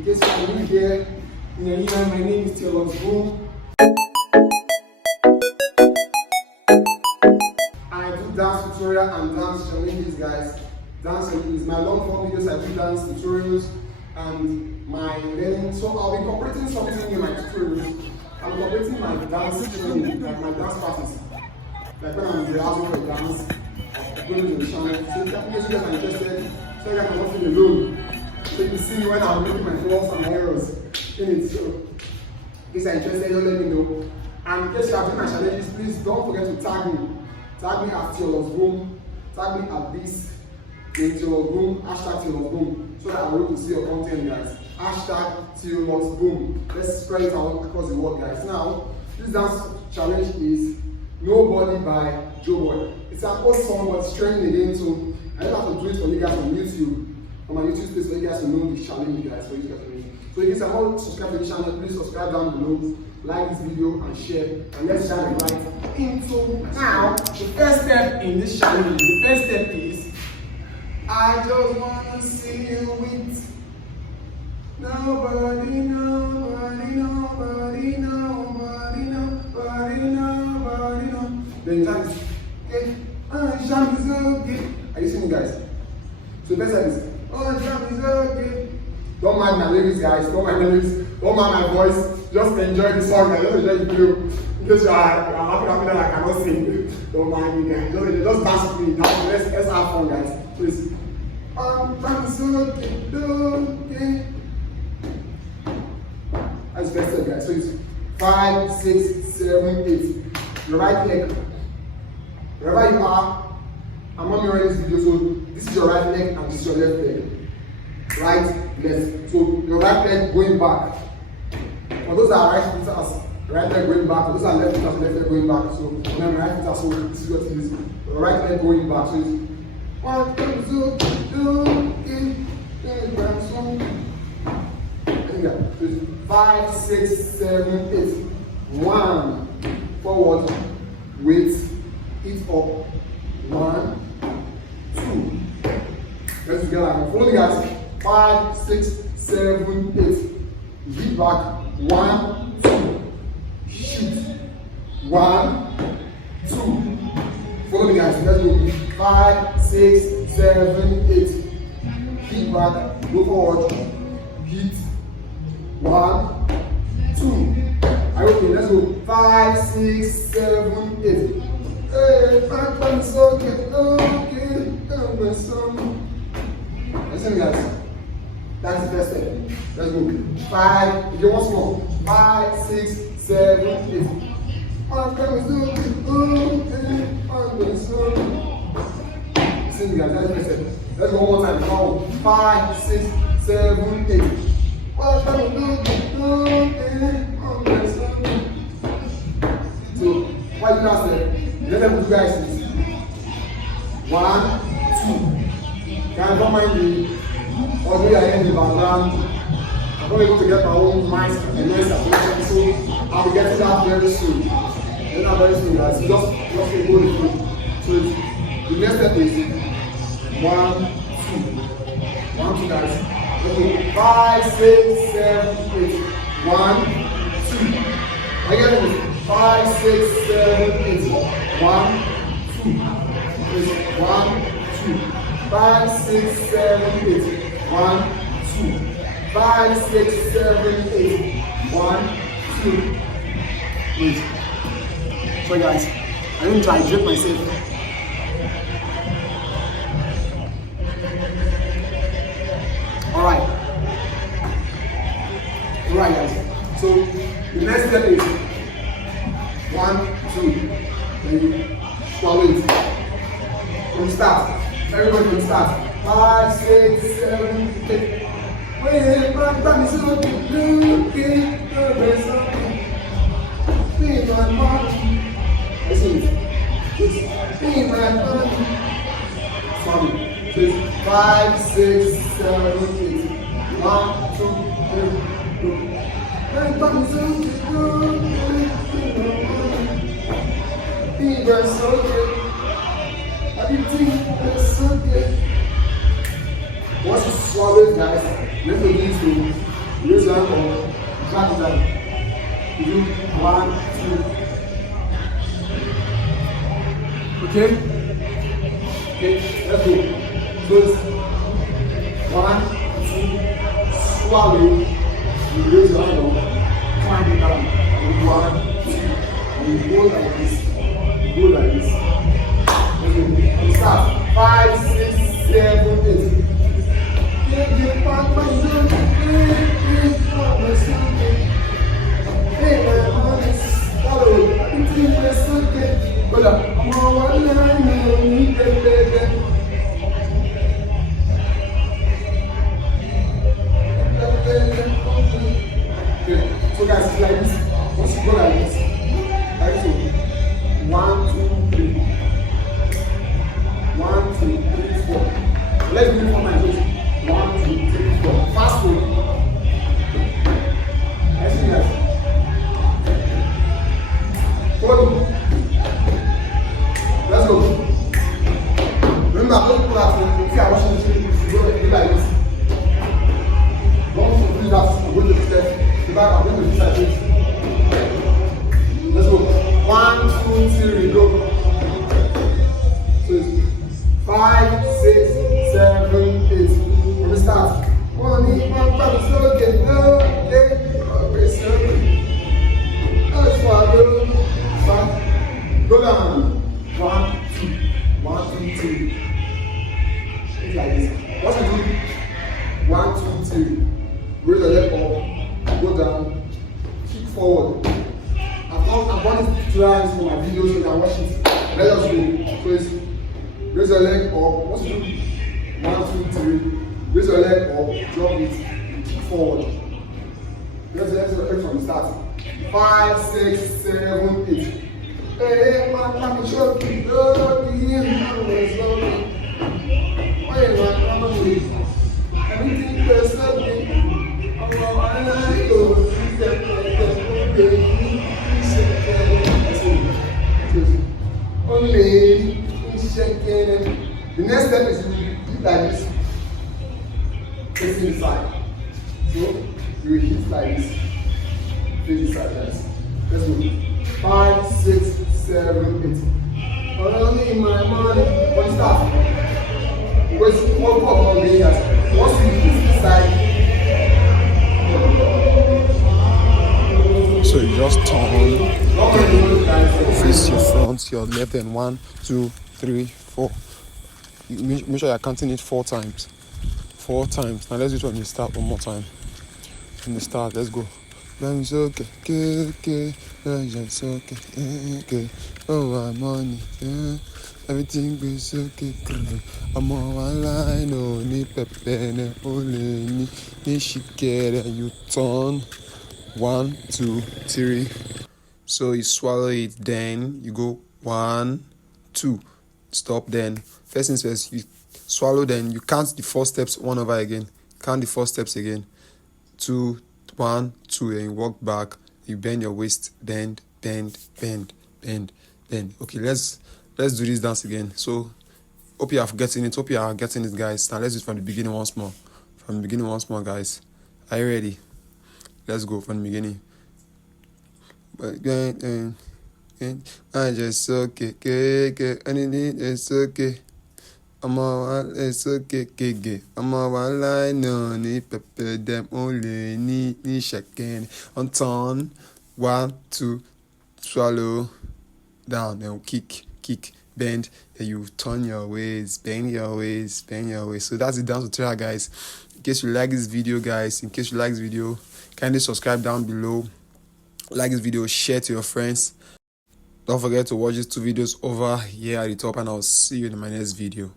In case you are new here, my name is Teoluckzboom. I do dance tutorial and dance challenges, guys. Dance is my long form videos. I do dance tutorials and my learning. So I'll be incorporating something in my tutorials. I'm incorporating my dance training, like my dance classes. Like when I'm rehearsing for a dance, I go to the channel. So in case you guys are interested, so you guys can watch it alone. So you can see me when I'm making my flaws and errors in it. So in case you're interested, don't let me know. And in case you are doing my challenges, please don't forget to tag me. Tag me at Teoluckzboom. Tag me at this in Teoluckzboom, hashtag Teoluckzboom, so that I'm able to see your content, guys. Hashtag Teoluckzboom. Let's spread it out across the world, guys. Now, this dance challenge is Nobody by Joeboy. It's an old song, but it's trending again, so I don't have to do it for you guys on YouTube, on my YouTube page, so you guys to know this challenge, guys, for you guys to know. So if you are not subscribed to the channel, please subscribe down below, like this video and share, and let's shine a light into. Now, the first step in this challenge, the first step is I just want to see you with nobody, nobody, nobody, nobody, nobody, nobody, nobody. Then you start this. Okay, oh, jump is okay. Are you seeing, guys? So the first step is oh, jump is okay. Don't mind my lyrics, guys. Don't mind my lyrics. Don't mind my voice. Just enjoy the song, guys. Just enjoy the video. In case you are happy that I cannot sing, don't mind me, guys. Just dance with me. Now let's have fun, guys. Please. That's okay. That's the first step, guys. So it's 5, 6, 7, 8. Your right leg. Wherever you are, I'm not mirroring this video. So this is your right leg and this is your left leg. Right, left. So your right leg going back. For those that are right footers, right leg going back. For those that are left footers, left leg going back. So when my right footer, so this is what it is. Your right leg going back. So it's 1, 2, 3, 5, 6, 7, 8. 1 forward, wait, it up. 1, 2. Let's together. Follow me, guys. 5, 6, 7, 8. Hit back. 1, 2. Shoot. 1, 2. Follow me, guys. Let's go. 5, 6, 7, 8. Hit back. Go forward. Hit. 1, 2. Are you okay? Let's go. 5, 6, 7, 8. Hey, it's okay. Okay. Listen, guys. That's the first step. Let's go. 5. If you want more. 5, 6, 7, 8. Listen, guys. That's the first step. Let's go one more time. Now, 5, 6, 7, 8. So, what you guys say? Let them do, guys. 1, 2. Guys, don't mind me. Although you are in the background, I'm not able to get my own mic and noise cancellation, so I'll be getting that very soon. Very soon, guys. Just go with me. So the next step is 1, 2. 1, 2, guys. Okay. 5, 6, 7, 8. 1, 2. Again, 5, 6, 7, 8. 1, 2. 1, 2. 5, 6, 7, 8. 1, 2. 5, 6, 7, 8. 1, 2. Please. Sorry, guys. I didn't try to hydrate myself. Alright. Alright, guys. So the next step is 1, 2. Then you swallow it. From the start. Everybody from the start. 5, 6, 7, 8. Wait, my time is looking be my body. Listen. Be my body. Sorry. 5, 6, 7, 8. 1, 2, 3, 4. My time is looking be my soldier. Everything is so good. Once you swallow it, guys, let's begin to Okay? Okay, let's go. Good. 1, 2, swallow. You raise your hand up. Climb it down. 1, 2. You go like this. You go like this. Okay. You start. 5, 6, 7, 8. So guys, it's like this. Once you go like this, like so. 1, 2, 3. 1, 2, 3, 4. Let's do it for my coach. 1, 2, 3, 4. Fast food. Let's see guys. Hold. Let's go. Remember, don't pull out. If you are watching this video, you go like this. 1, 2, 3, that's I'm going to the step. The back, I'm going to the side. Let's go. 1, 2, 3, go. So it's 5, 6, 7, 8. From the start. 1, 2, 3, 4, 5, 6, 7, 8. That's why go down. 1, 2, 1, 2, 3. It's like this. What you do? 1, 2, 3. Raise your leg up. Go down. Kick forward. I've done it twice for my videos, so you can watch it. Let us go. Please. Raise your leg up. What you do? 1, 2, 3. Raise your leg up. Drop it. Kick forward. Raise your leg from the start. 5, 6, 7, 8. Hey, man, I'm joking. Everything is okay. Only shaking. The next step is you like this. Face inside. So you hit like this. Face inside, guys. Let's go. 5, 6, 7, 8. Only my money. One stop. Wait, one more on the ears. Once you hit inside. So you just turn, face your front, your left, and 1, 2, 3, 4. You make sure you're counting it 4 times. 4 times. Now let's do it when you start one more time. From the start, let's go. It's okay, okay, it's okay. Oh, I'm on it. Everything is okay. I'm on one line, oh, ni pepe, ne ole, ni shikere. You turn. 1, 2, 3. So you swallow it, then you go 1, 2. Stop. Then first things first, you swallow, then you count the 4 steps 1 over again. Count the 4 steps again. 2, 1, 2, and you walk back. You bend your waist, bend. Okay, let's do this dance again. So hope you are getting it. Hope you are getting it, guys. Now let's do it from the beginning once more. Guys. Are you ready? Let's go from the beginning. I just okay, anything is okay. I'm all it's okay, I'm all line no ni pepe them only ni shaking on turn. 1, 2, swallow down, then kick, bend, and you turn your ways, bend your ways. So that's the dance tutorial, guys. In case you like this video, guys, kindly subscribe down below, like this video, share to your friends. Don't forget to watch these 2 videos over here at the top, and I'll see you in my next video.